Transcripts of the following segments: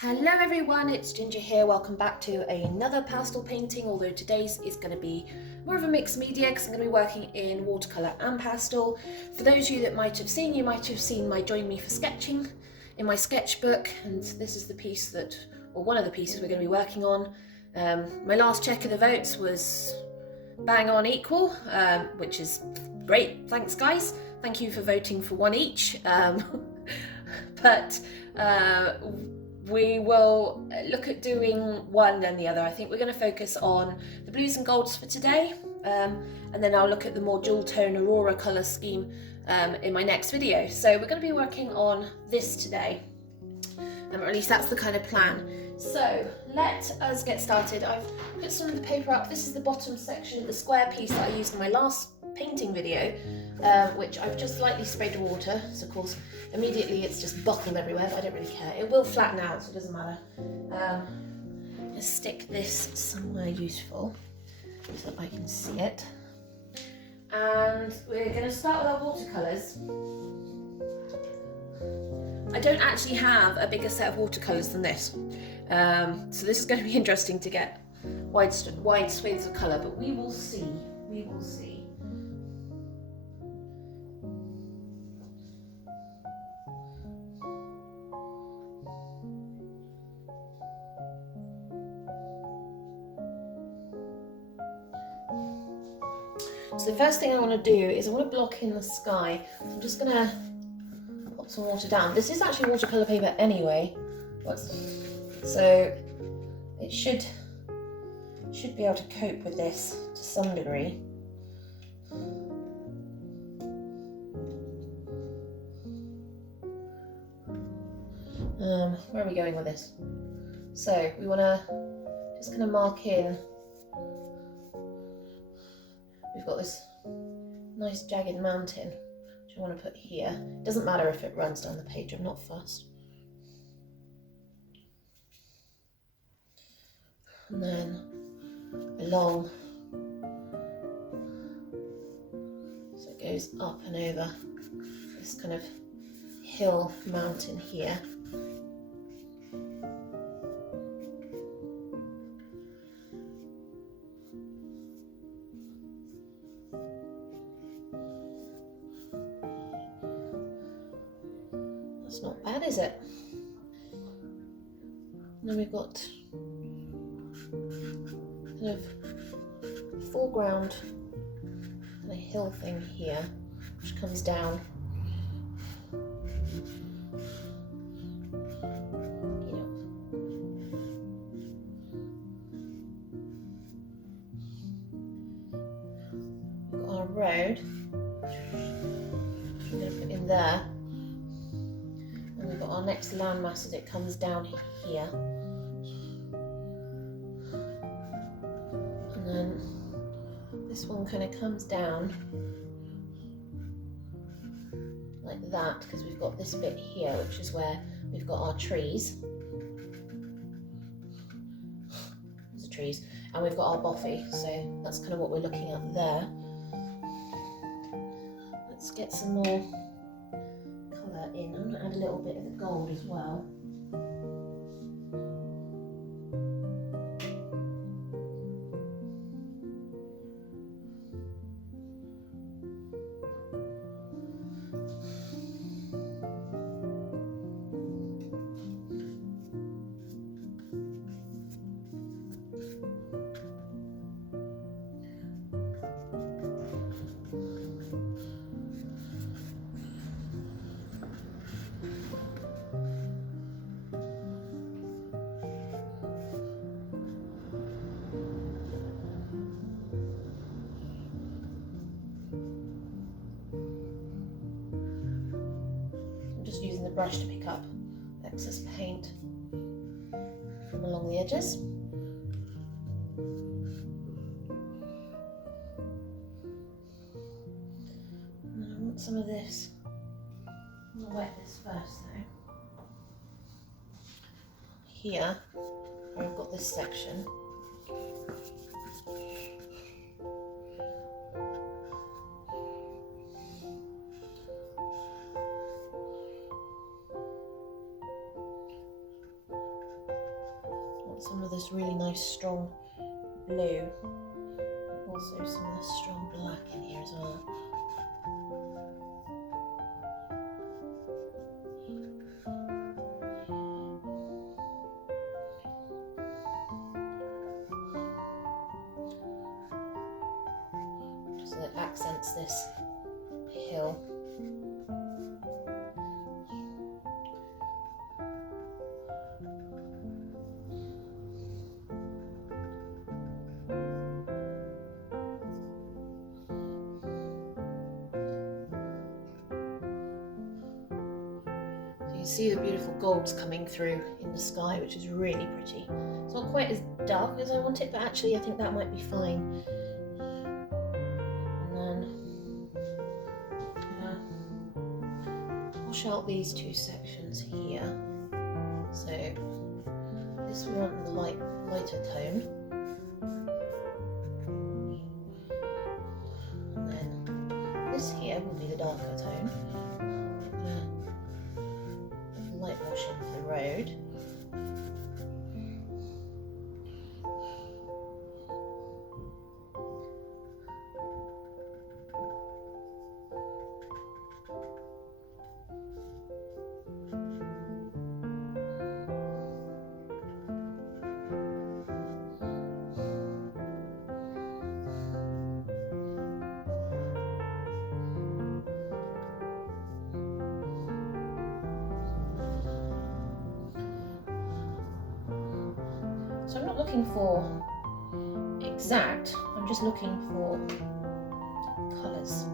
Hello everyone, it's Ginger here. Welcome back to another pastel painting, although today's is going to be more of a mixed media because I'm going to be working in watercolour and pastel. For those of you that might have seen my Join Me for Sketching in my sketchbook, and this is the piece or one of the pieces we're going to be working on. My last check of the votes was bang on equal, which is great. Thanks guys, thank you for voting for one each. But we will look at doing one then the other. I think we're going to focus on the blues and golds for today, and then I'll look at the more dual tone aurora colour scheme in my next video. So we're going to be working on this today, or at least that's the kind of plan. So let us get started. I've put some of the paper up. This is the bottom section, the square piece that I used in my last painting video, which I've just lightly sprayed with water. So of course immediately it's just buckled everywhere, but I don't really care. It will flatten out, so it doesn't matter. Just stick this somewhere useful so that I can see it. And we're going to start with our watercolours. I don't actually have a bigger set of watercolours than this, so this is going to be interesting to get wide swathes of colour, but we will see. We will see. So the first thing I want to do is I want to block in the sky. So I'm just going to pop some water down. This is actually watercolour paper anyway, so it should be able to cope with this to some degree. Where are we going with this? So we want to just kind of mark in. We've got this nice jagged mountain, which I want to put here. It doesn't matter if it runs down the page, I'm not fussed. And then along, so it goes up and over this kind of hill mountain here. That's not bad, is it? And then we've got kind of foreground and a hill thing here, which comes down. We've got our road. I'm going to put in there. And we've got our next landmass as it comes down here. And then this one kind of comes down like that, because we've got this bit here, which is where we've got our trees. There's the trees. And we've got our boffy, so that's kind of what we're looking at there. Let's get some more colour in. I'm going to add a little bit of the gold as well. Using the brush to pick up excess paint from along the edges. And then I want some of this. I'm going to wet this first though. Here, where I've got this section. want some of this really nice strong blue. Also some of this strong black in here as well. So that accents this hill. You see the beautiful golds coming through in the sky, which is really pretty. It's not quite as dark as I want it, but actually I think that might be fine. And then wash out these two sections here. So this we want the lighter tone. And then this here will be the darker tone. Light wash into the road. So I'm not looking for exact, I'm just looking for colours.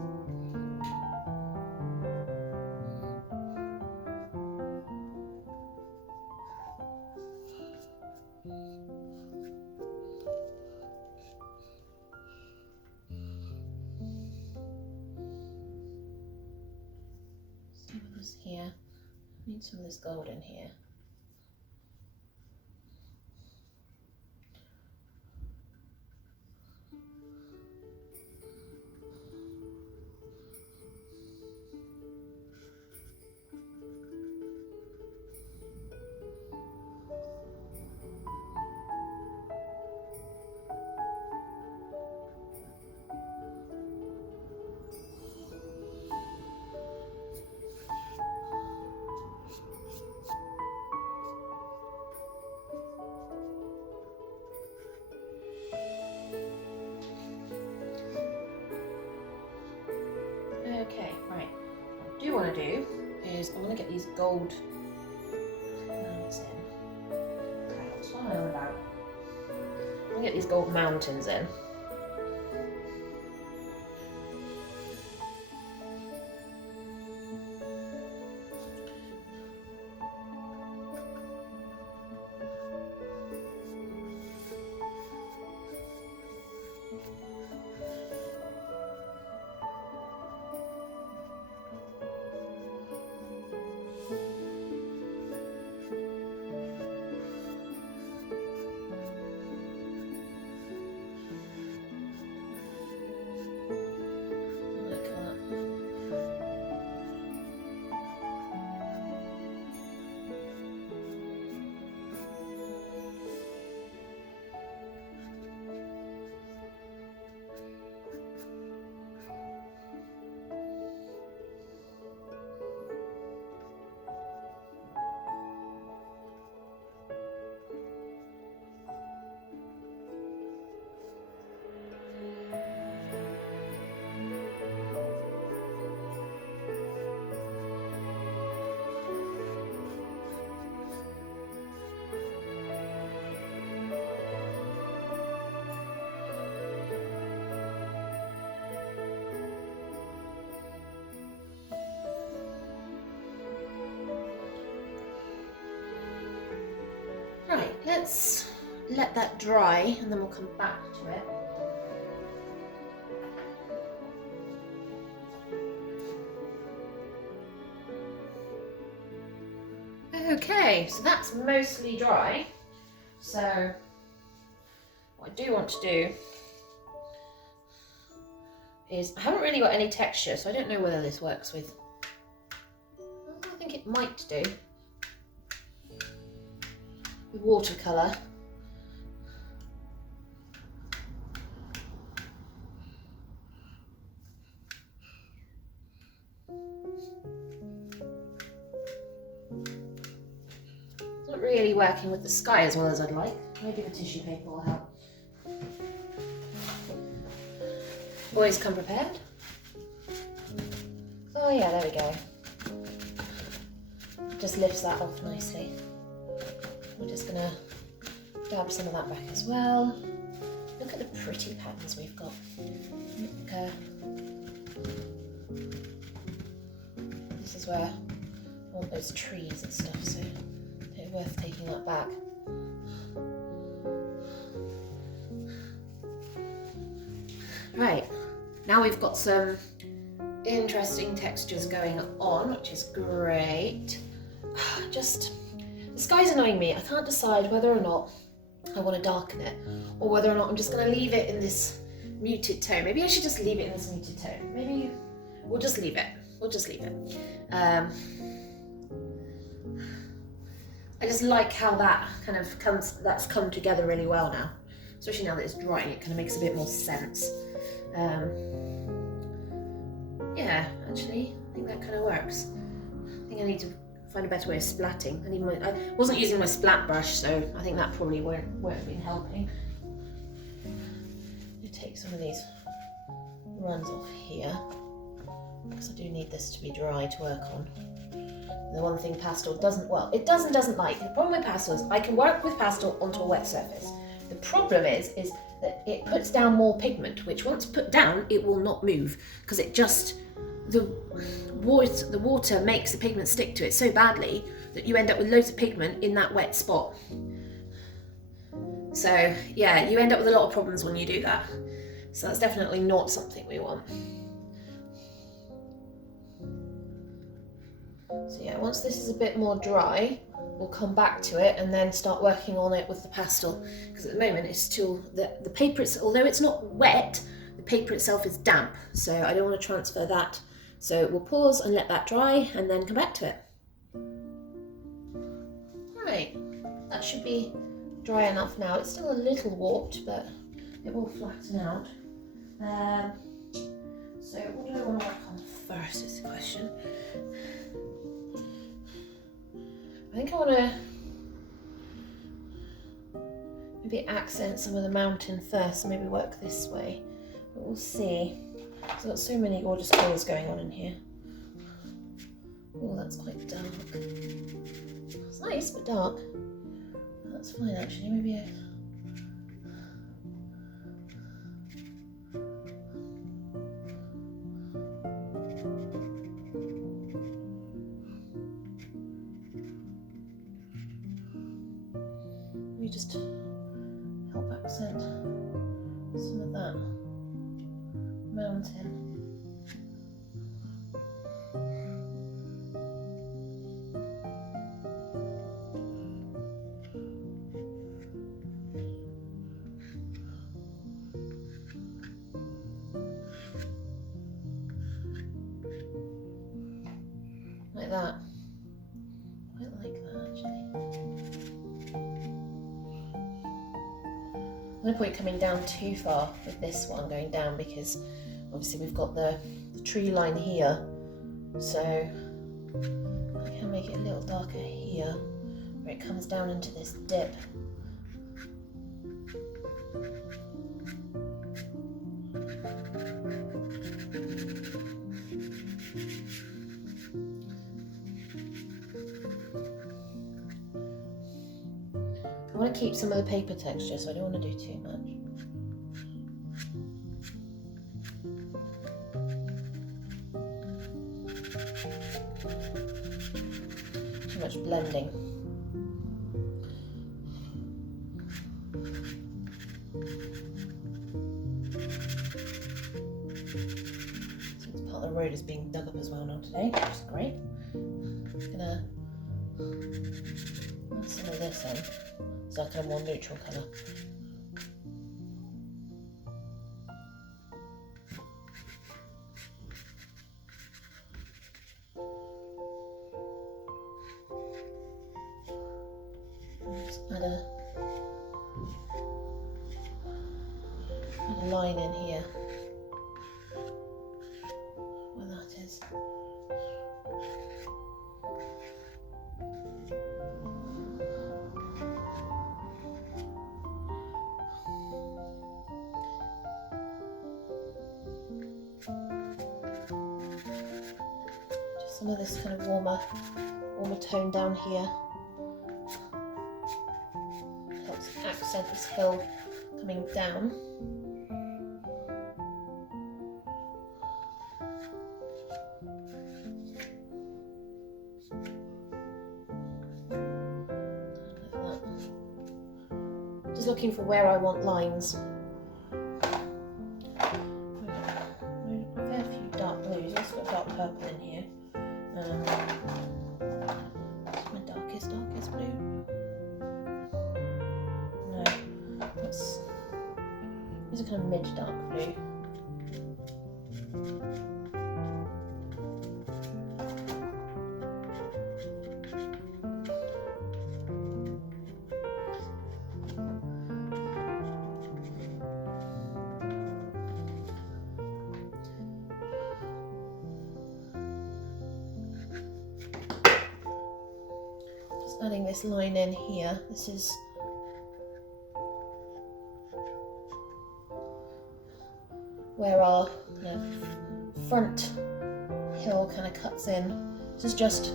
Some of this here, I need some of this gold in here. Okay, right. What I do want to do is I want to get these gold mounts in. Clouds, what am I on about? I want to get these gold mountains in. Right, let's let that dry and then we'll come back to it. Okay, so that's mostly dry. So what I do want to do is, I haven't really got any texture, so I don't know whether this works with, I think it might do, with watercolour. really working with the sky as well as I'd like. Maybe the tissue paper will help. Always come prepared. Oh yeah, there we go. Just lifts that off nicely. We're just gonna dab some of that back as well. Look at the pretty patterns we've got. Look, this is where I want those trees and stuff, so it's worth taking that back. Right, now we've got some interesting textures going on, which is great. Just, the sky's annoying me. I can't decide whether or not I want to darken it, or whether or not I'm just going to leave it in this muted tone. Maybe I should just leave it in this muted tone. Maybe we'll just leave it. We'll just leave it. I just like how that kind of that's come together really well now. Especially now that it's drying, it kind of makes a bit more sense. Yeah, actually, I think that kind of works. I think I need to find a better way of splatting. I wasn't using my splat brush, so I think that probably won't have been helping. You take some of these runs off here, because I do need this to be dry to work on. The one thing pastel doesn't like. The problem with pastel is I can work with pastel onto a wet surface. The problem is that it puts down more pigment, which once put down, it will not move, because it just, the water makes the pigment stick to it so badly that you end up with loads of pigment in that wet spot. So yeah, you end up with a lot of problems when you do that. So that's definitely not something we want. So yeah, once this is a bit more dry, we'll come back to it and then start working on it with the pastel, because at the moment it's still, the paper, although it's not wet, the paper itself is damp, so I don't want to transfer that. So we'll pause and let that dry and then come back to it. Right, that should be dry enough now. It's still a little warped, but it will flatten out. So what do I want to work on first is the question. I think I want to maybe accent some of the mountain first, so maybe work this way, but we'll see. So I've got so many gorgeous colours going on in here. Oh, that's quite dark. It's nice, but dark. That's fine actually, maybe just help accent some of that mountain. Like that. I quite like that actually. No point coming down too far with this one going down, because obviously we've got the tree line here, so I can make it a little darker here where it comes down into this dip. I want to keep some of the paper texture, so I don't want to do too much. Too much blending. So this part of the road is being dug up as well now today, which is great. I'm gonna add some of this in. So like a more neutral colour. Just add a line in here where that is. some of this kind of warmer tone down here. Helps accent this hill coming down. Like that. Just looking for where I want lines. Purple in here. That's my darkest blue. No, these are kind of mid-dark blue. Adding this line in here. This is where our kind of front hill kind of cuts in. This is just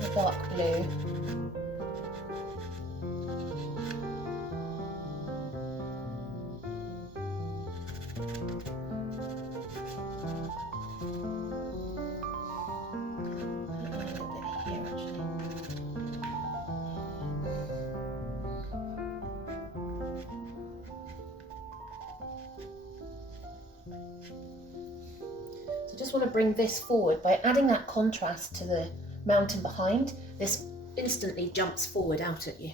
a dark blue. I just want to bring this forward by adding that contrast to the mountain behind. This instantly jumps forward out at you.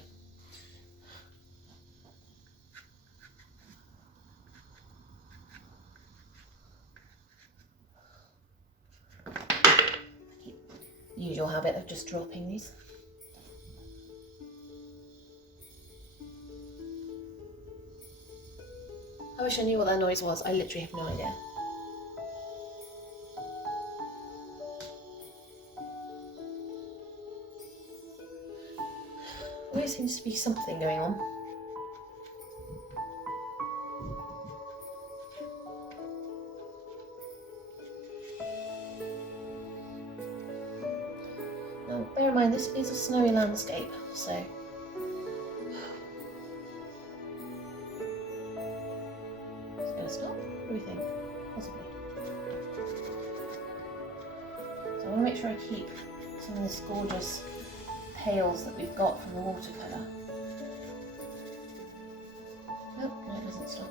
Usual habit of just dropping these. I wish I knew what that noise was. I literally have no idea. Always seems to be something going on. Now, bear in mind, this is a snowy landscape, so it's going to stop. What do we think? Possibly. So I want to make sure I keep some of this gorgeous pales that we've got from the watercolour. Nope, no, it doesn't stop.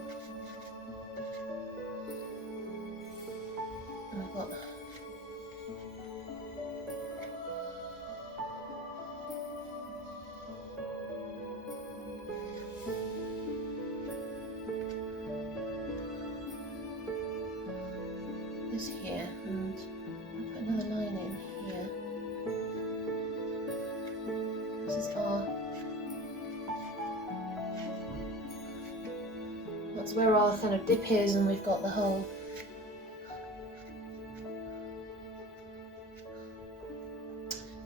And I've got this here, and I'll put another line in here. That's where our kind of dip is, and we've got the whole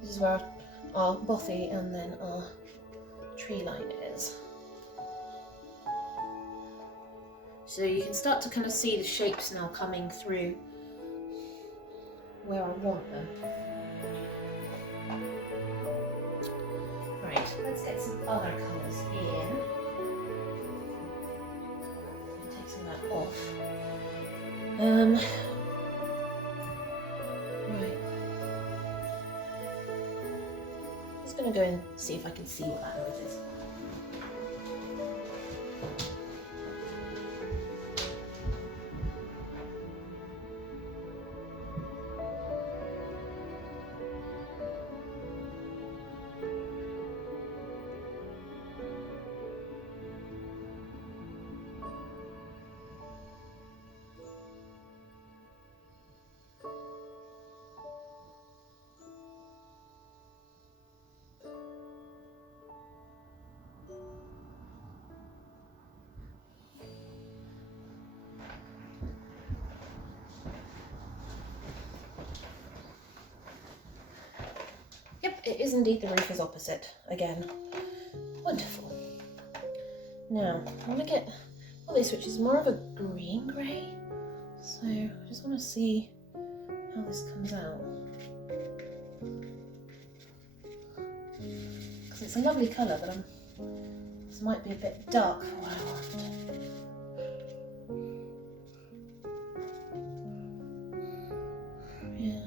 this is where our bothy and then our tree line is. So you can start to kind of see the shapes now coming through where I want them. Right, let's get some other colours in. Take some of that off. Right. Just going to go and see if I can see what that noise is. Yep, it is indeed the roof is opposite again. Wonderful. Now, I want got this which is more of a green grey, so I just want to see how this comes out, because it's a lovely colour, but this might be a bit dark for what I want. Yeah.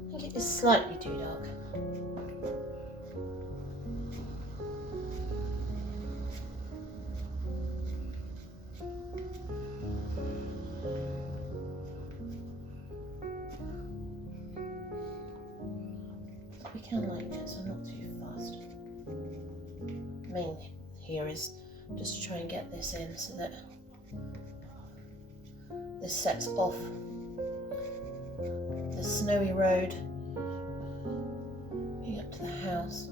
I think it is slightly too dark. We can lighten it, so I'm not too fast. The main here is just to try and get this in so that this sets off the snowy road going up to the house.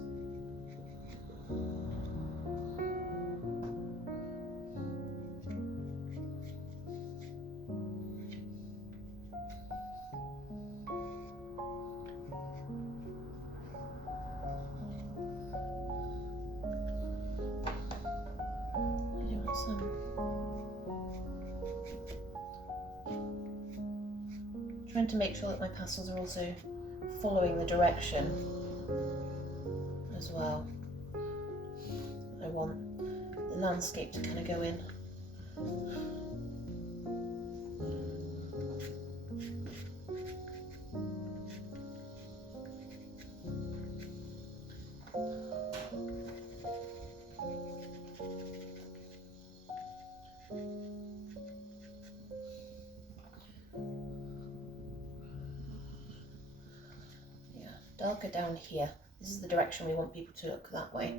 Trying to make sure that my pastels are also following the direction as well. I want the landscape to kind of go in. Darker down here. This is the direction we want people to look, that way.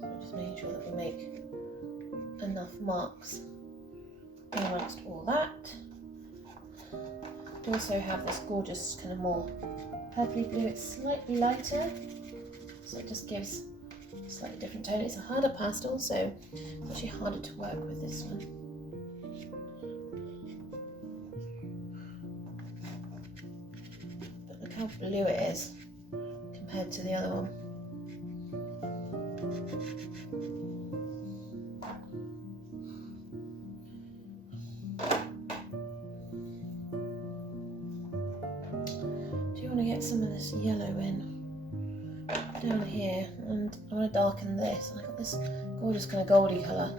So just making sure that we make enough marks amongst all that. We also have this gorgeous kind of more purpley blue. It's slightly lighter, so it just gives slightly different tone. It's a harder pastel, so it's actually harder to work with this one. But look how blue it is compared to the other one. Do you want to get some of this yellow in down here, and I want to darken this. I got this gorgeous kind of goldy colour.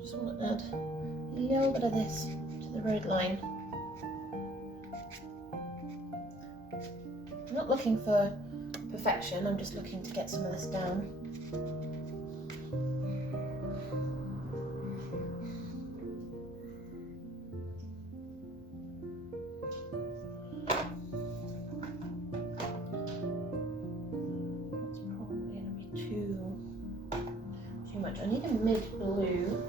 Just want to add a little bit of this to the road line. I'm not looking for perfection, I'm just looking to get some of this down. That's probably going to be too much. I need a mid blue.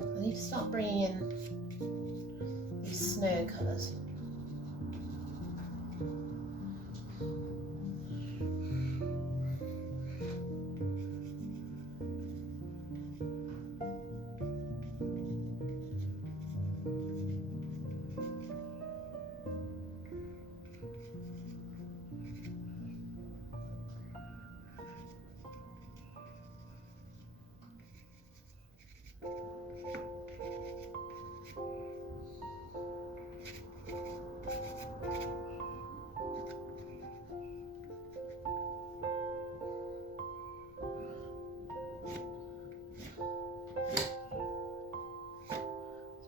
I need to start bringing in these snow colours.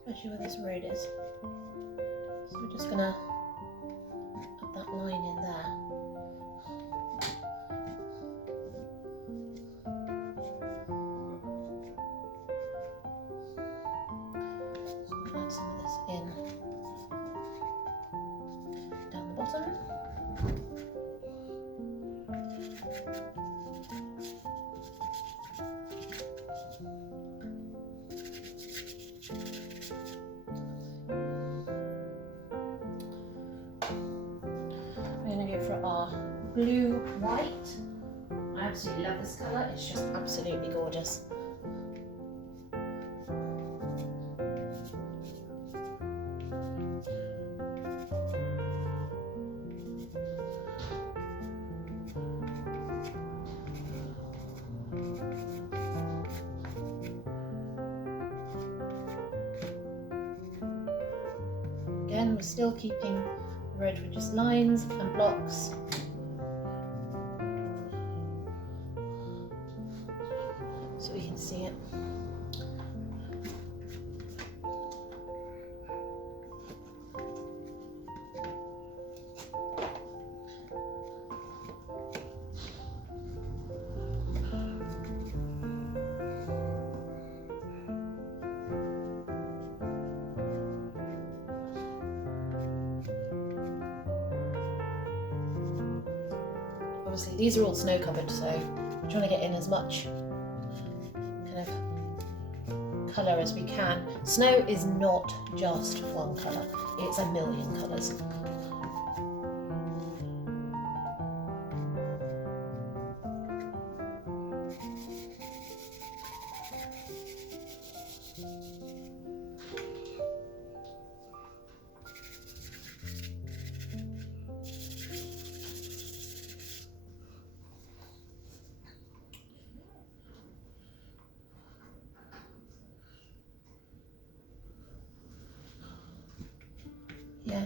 Especially where this road is. just gonna put that line in there. So I'm gonna add some of this in down the bottom. We're going to go for our blue white. I absolutely love this colour, it's just absolutely gorgeous. Again, we're still keeping the red with just lines and blocks. So we can see it. Obviously these are all snow covered, so I'm trying to get in as much kind of colour as we can. Snow is not just one colour, it's a million colours. Yeah.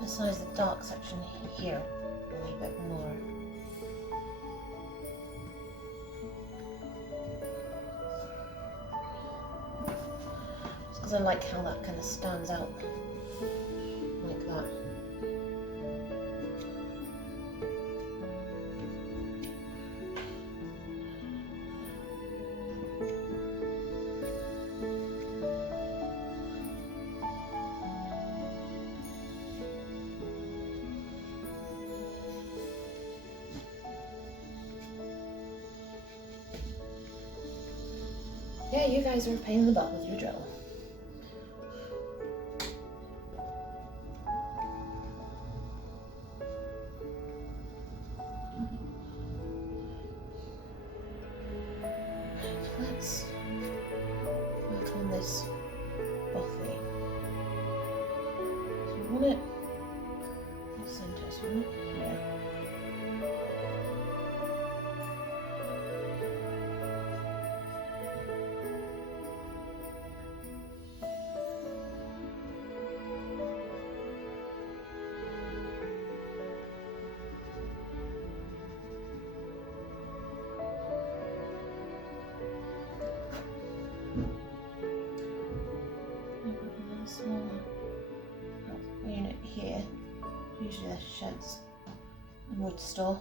Emphasize the dark section here a wee bit more. Just because I like how that kind of stands out like that. Yeah, you guys are a pain in the butt with your drill. Let's work on this bothy. So we want it in the centre, so we want it here. Smaller unit here. Usually there's sheds and wood store.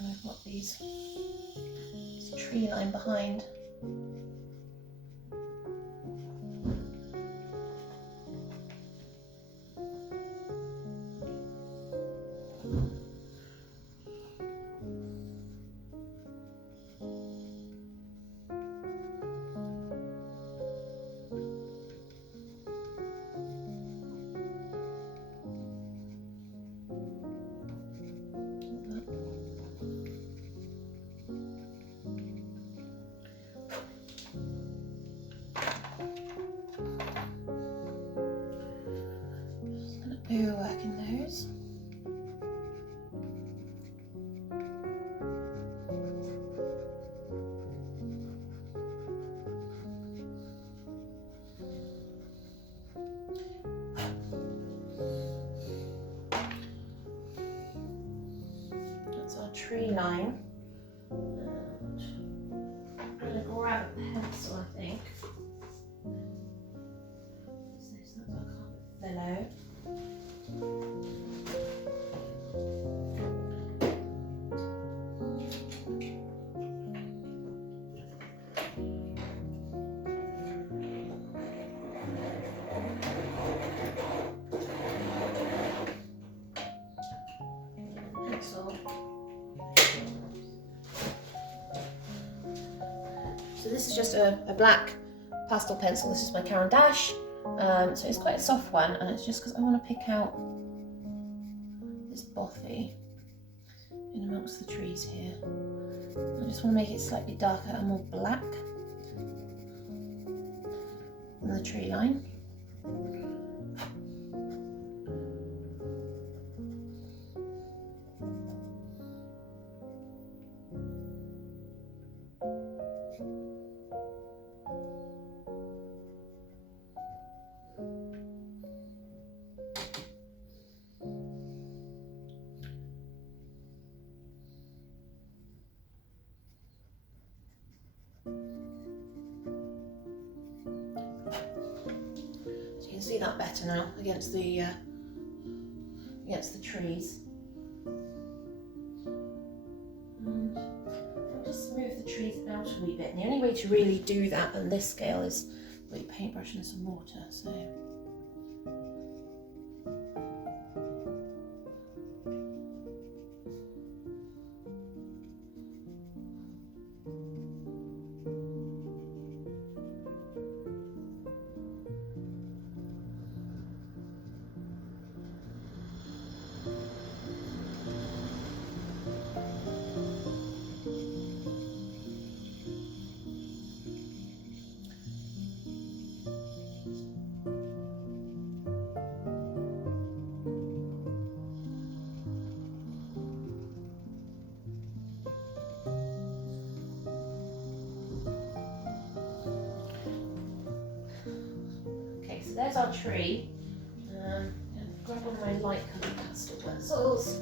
And we've got this tree line behind. Overworking those. That's our tree line. And I'm going to grab a pencil, I think. So that's our carpet pillow. So this is just a black pastel pencil. This is my Caran d'Ache. So it's quite a soft one, and it's just because I want to pick out this bothy in amongst the trees here. I just want to make it slightly darker and more black than the tree line. See that better now against the trees. And I'll just move the trees out a wee bit. And the only way to really do that on this scale is with a paintbrush and some water. So. So there's our tree. Grab one of my light coloured pastel pencils.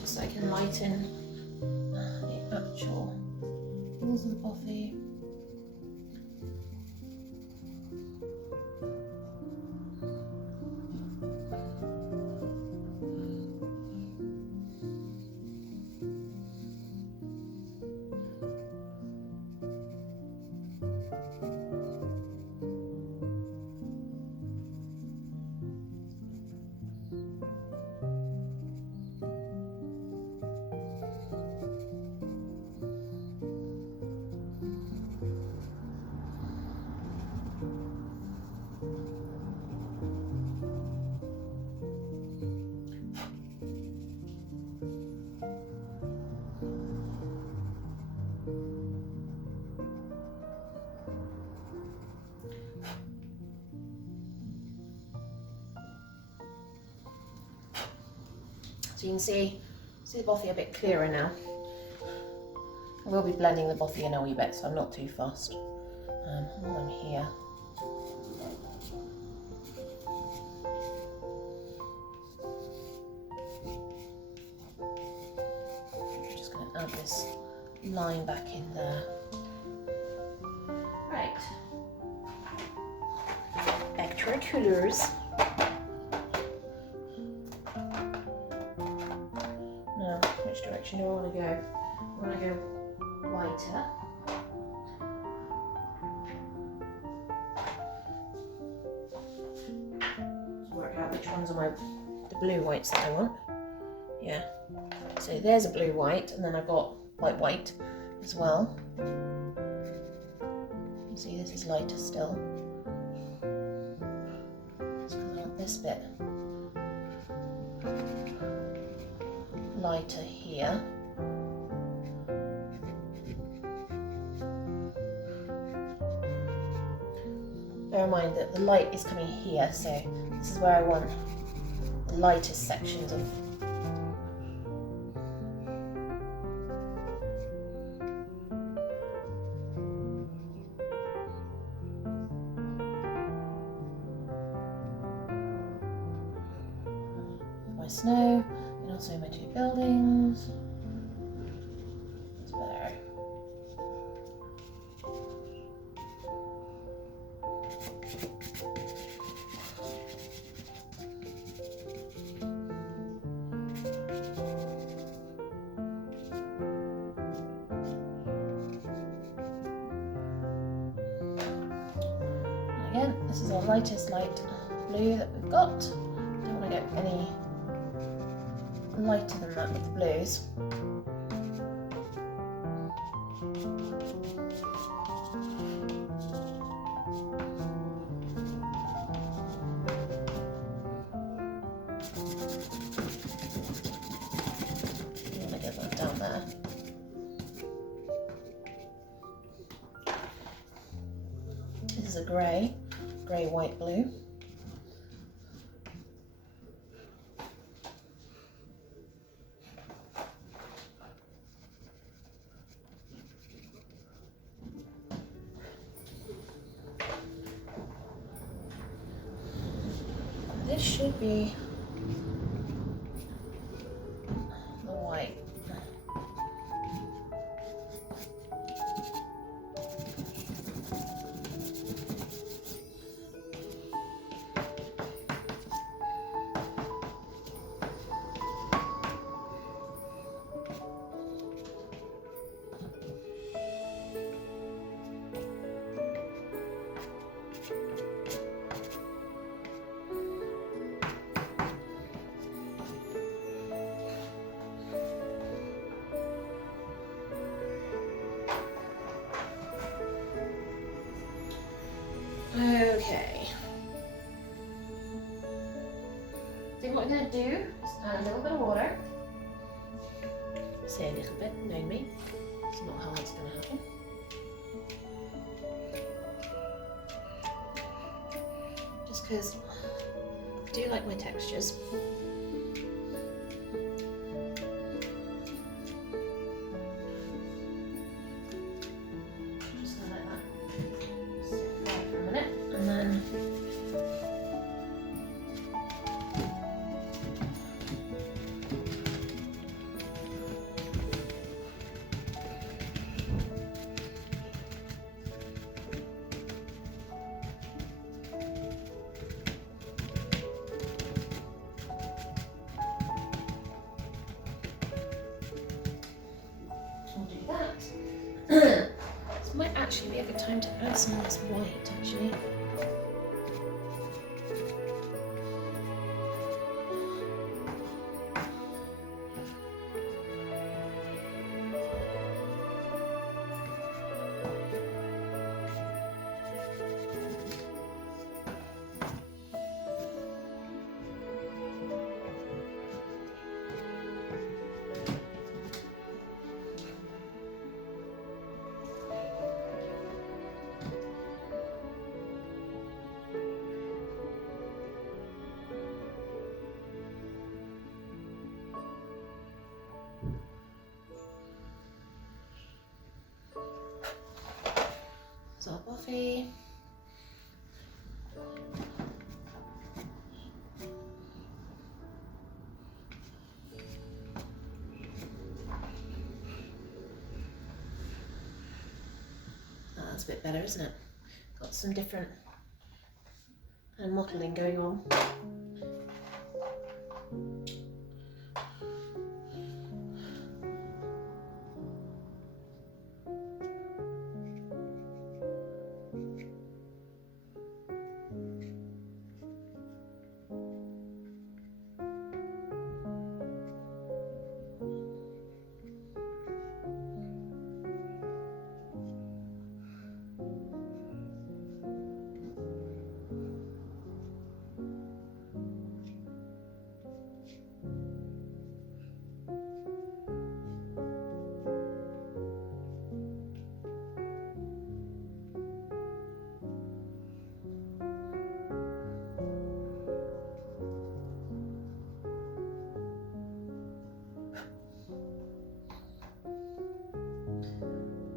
Just so I can lighten the actual walls of the bothy. So you can see the bothy a bit clearer now. I will be blending the bothy in a wee bit, so I'm not too fast while I'm here. add this line back in there. Right. Watercolours. Now, which direction do I want to go? I want to go whiter. Work out which ones are the blue whites that I want. Yeah. So there's a blue white, and then I've got white as well. You see, this is lighter still. It's because I want this bit lighter here. Bear in mind that the light is coming here, so this is where I want the lightest sections of my snow, and also my two buildings. That's better. And again, this is our lightest light blue that we've got. Don't want to get any lighter than that with the blues. You want to get that down there. This is a grey, white, blue. This should be the white. Okay. Then what I'm going to do is add a little bit of water. Say a little bit, knowing me. It's not how it's going to happen. Just because I do like my textures. Just going to let that sit there for a minute, and then we'll do that. This might actually be a good time to add some of this white, actually. That's a bit better, isn't it? Got some different modelling going on.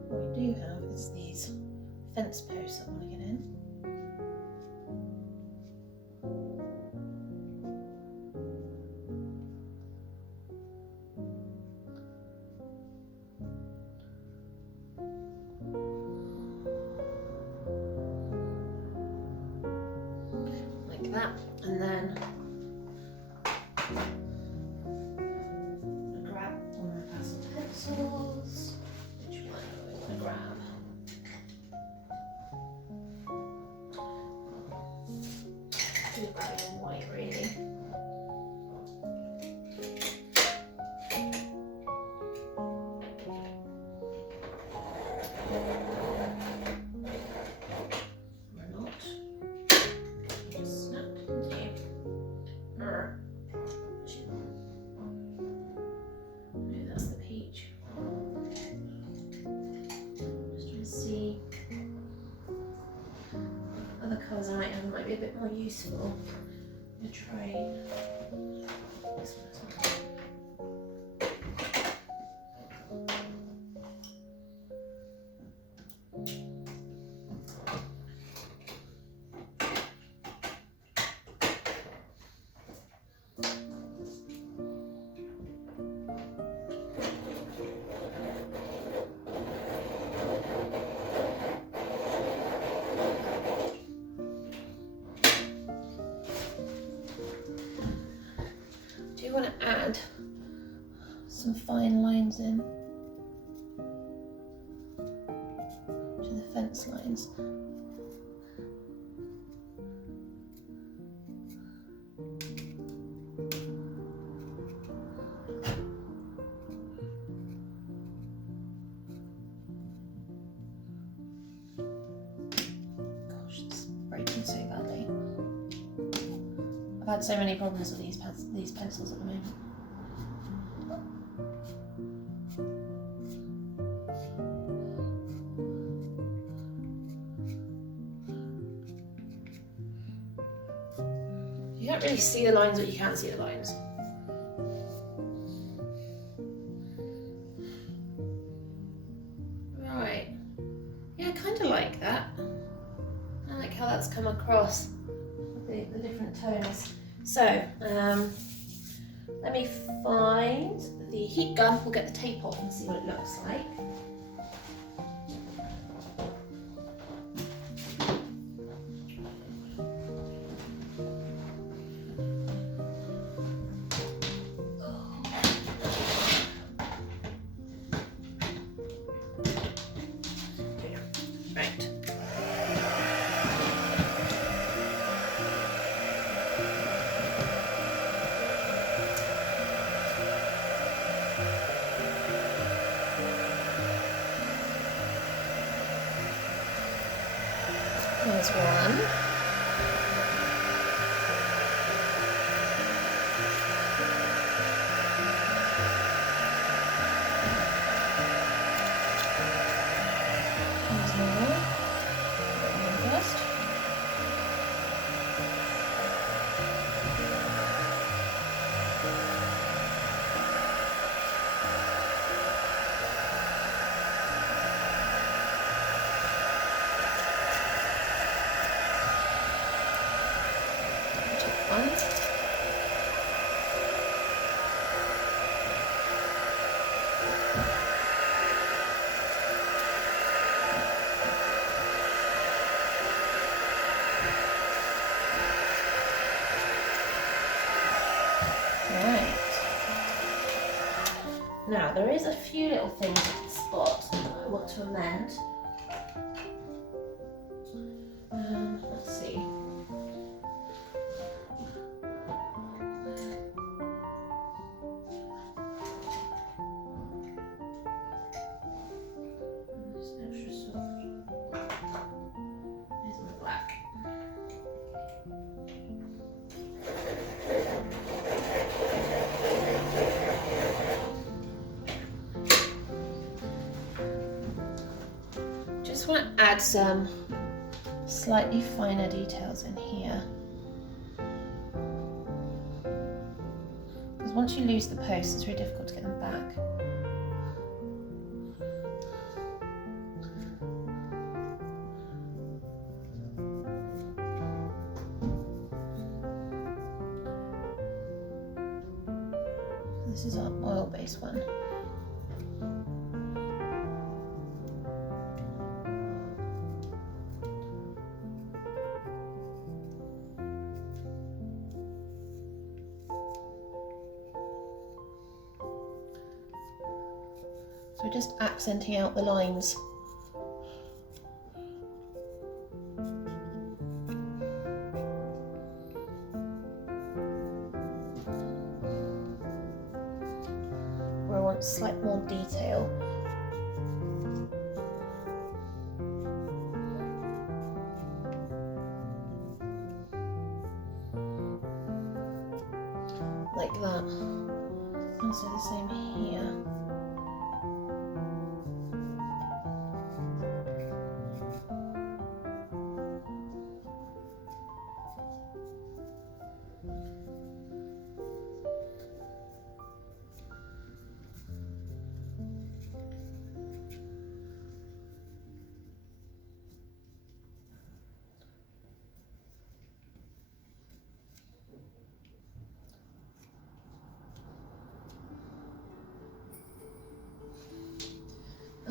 What we do have is these fence posts that I want to get in. Like that, and then I'll grab one of my pastel pencils. Which one do I want to grab? I'm grabbing in white, really. Or not. Just snap into you. No, that's the peach. Just trying to see other colours I might have might be a bit more useful. I'm going to try this one as well. I want to add some fine lines in to the fence lines. Gosh, it's breaking so badly. I've had so many problems with these pencils at the moment. You can't really see the lines, but you can see the lines. Right. Yeah, I kind of like that. I like how that's come across, the different tones. So, let me find the heat gun. We'll get the tape off and see what it looks like. Right. There's one. There's another. Put one in first. One. Now, there is a few little things I can spot that I want to amend. Let's see. It's extra soft. Here's my black. Just want to add some slightly finer details in here. Because once you lose the posts, it's really difficult to get them back. This is our oil-based one. So we're just accenting out the lines. Where I want slightly more detail. Like that. Also the same here.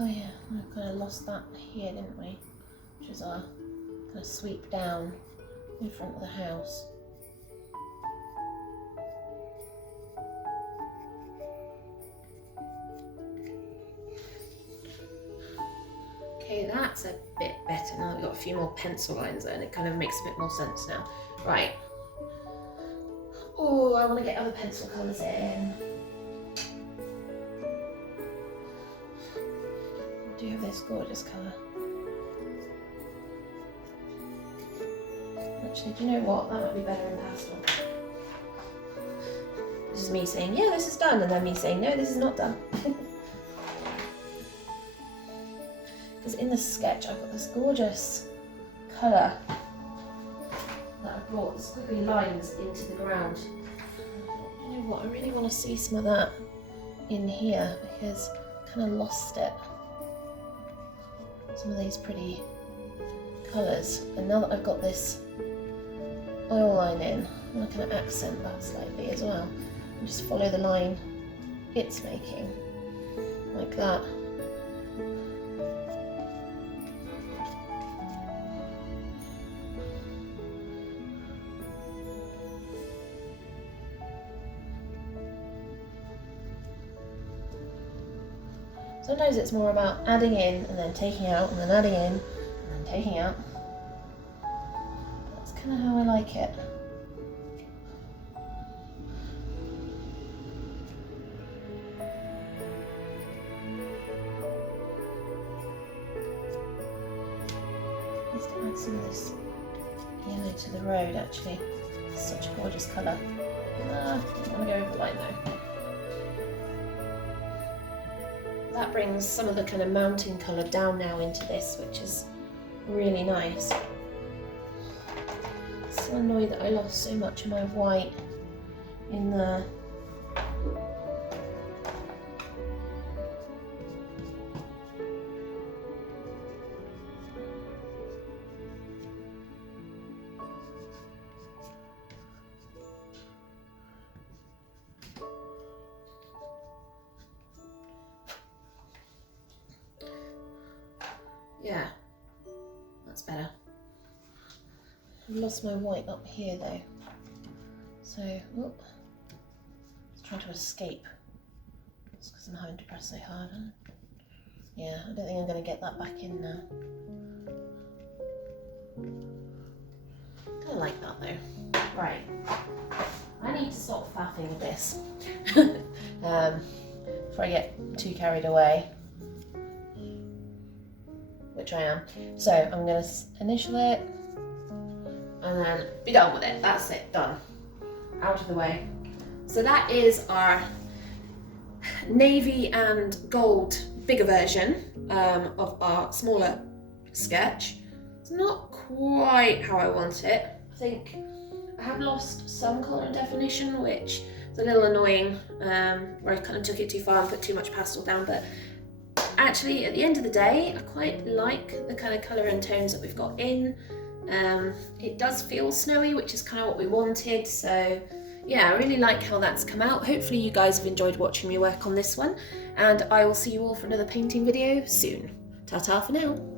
Oh yeah, we kind of lost that here, didn't we? Which is our kind of sweep down in front of the house. Okay, that's a bit better now. We've got a few more pencil lines there and it kind of makes a bit more sense now. Right. Oh, I want to get other pencil colours in. I do have this gorgeous colour. Actually, do you know what? That might be better in pastel. This is me saying, yeah, this is done, and then me saying, no, this is not done. Because in the sketch, I've got this gorgeous colour that I brought, the squiggly lines into the ground. You know what? I really want to see some of that in here because I kind of lost it. Some of these pretty colours, and now that I've got this oil line in, I'm going to kind of accent that slightly as well and just follow the line it's making, like that. Sometimes it's more about adding in and then taking out and then adding in and then taking out. That's kind of how I like it. Let's add some of this yellow to the road actually. It's such a gorgeous colour. I don't want to go over the line though. That brings some of the kind of mountain colour down now into this, which is really nice. So annoyed that I lost so much of my white in there. Yeah, that's better. I've lost my white up here though. So, let's try to escape. It's because I'm having to press so hard. Yeah, I don't think I'm going to get that back in now. I like that though. Right, I need to stop faffing with this before I get too carried away, which I am. So I'm going to initial it and then be done with it. That's it, done. Out of the way. So that is our navy and gold bigger version of our smaller sketch. It's not quite how I want it. I think I have lost some colour and definition, which is a little annoying, where I kind of took it too far and put too much pastel down, but actually at the end of the day I quite like the kind of colour and tones that we've got in. It does feel snowy, which is kind of what we wanted, so yeah, I really like how that's come out. Hopefully you guys have enjoyed watching me work on this one, and I will see you all for another painting video soon. Ta-ta for now.